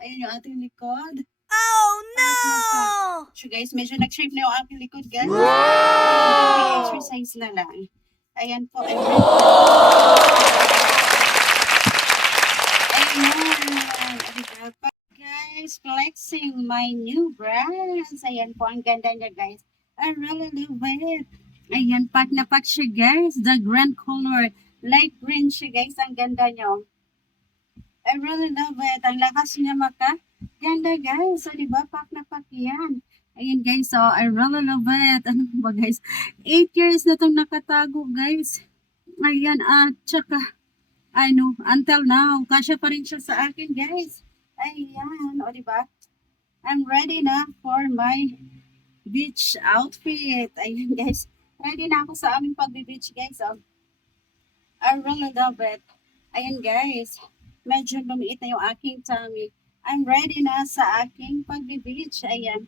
Ayan yung ating likod. Oh no! no! So guys, medyo nag-shape na yung aking likod guys. Wow! Exercise na lang. Ayan po. Ayan. Guys, flexing my new brands. Ayan po, ang ganda niya guys. I really love it. Ayan, pack na pack siya guys. The grand color. Light green siya guys. Ang ganda niya. I really love it. Ang lakas niya maka. Ganda guys. So, diba? Pack na pack yan. Ayan guys. So, I really love it. Ano ba guys? 8 years na itong nakatago guys. Ayan. At tsaka, until now, kasya pa rin siya sa akin guys. Ayan. O, diba? I'm ready na for my beach outfit. Ayan guys. Ready na ako sa aming pag-beach guys. Oh. I really love it. Ayan guys. Medyo lumiit na yung aking tummy. I'm ready na sa aking pag-beach. Ayan.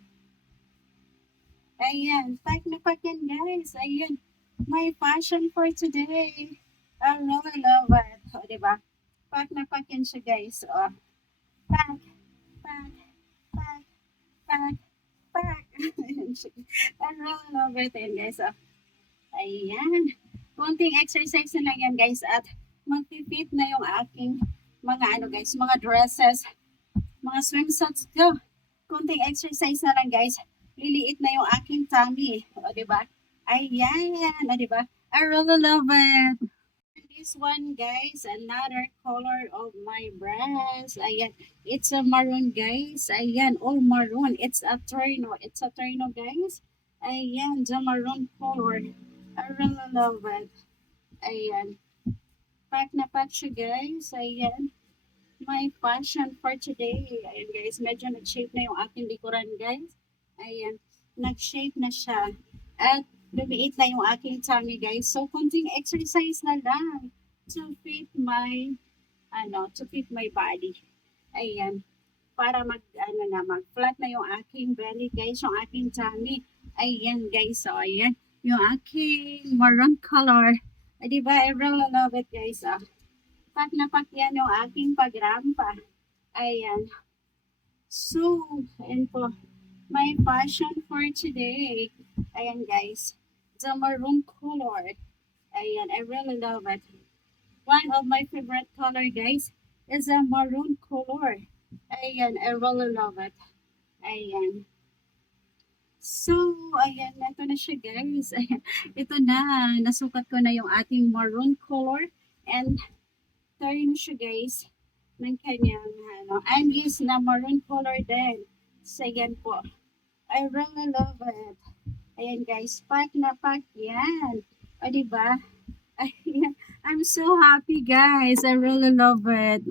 Ayan. Pack na pack yan guys. Ayan. My fashion for today. I really love it. O, diba? Pack na pack yan siya guys. O. Pack. Pack. Pack. Pack. Pack. Ayan siya. I really love it. Ayan guys. O. Ayan. Konting exercise na lang yan guys. At mag-fit na yung aking mga guys, mga dresses, mga swimsuits ko. Konting exercise na lang guys. Liliit na yung aking tummy. O, diba? Ayan. O, diba? I really love it. This one guys, another color of my breast. Ayan. It's a maroon guys. Ayan. All maroon. It's a terno. It's a terno guys. Ayan. The maroon color. I really love it. Ayan. Pack na pack siya guys. Ayan. My fashion for today. Ayan guys, medyo nag-shape na yung aking likuran guys. Ayan, nag-shape na siya. At lumiit na yung aking tummy guys. So, konting exercise na lang to fit my, to fit my body. Ayan, para mag-flat na yung aking belly guys, yung aking tummy. Ayan guys, so ayan, yung aking maroon color. Ay, diba, I really love it guys, Pack na pack yan yung aking pagrampa. Ayan. So, ayan po. My fashion for today. Ayan guys. The maroon color. Ayan. I really love it. One of my favorite color guys is a maroon color. Ayan. I really love it. Ayan. So, ayan. Ito na siya guys. Ayan. Ito na. Nasukat ko na yung ating maroon color. And turn siya guys ng kanyang and is na maroon color din. So yan po. I really love it. Ayan guys, pack na pack yan. O diba? Ayan. I'm so happy guys. I really love it.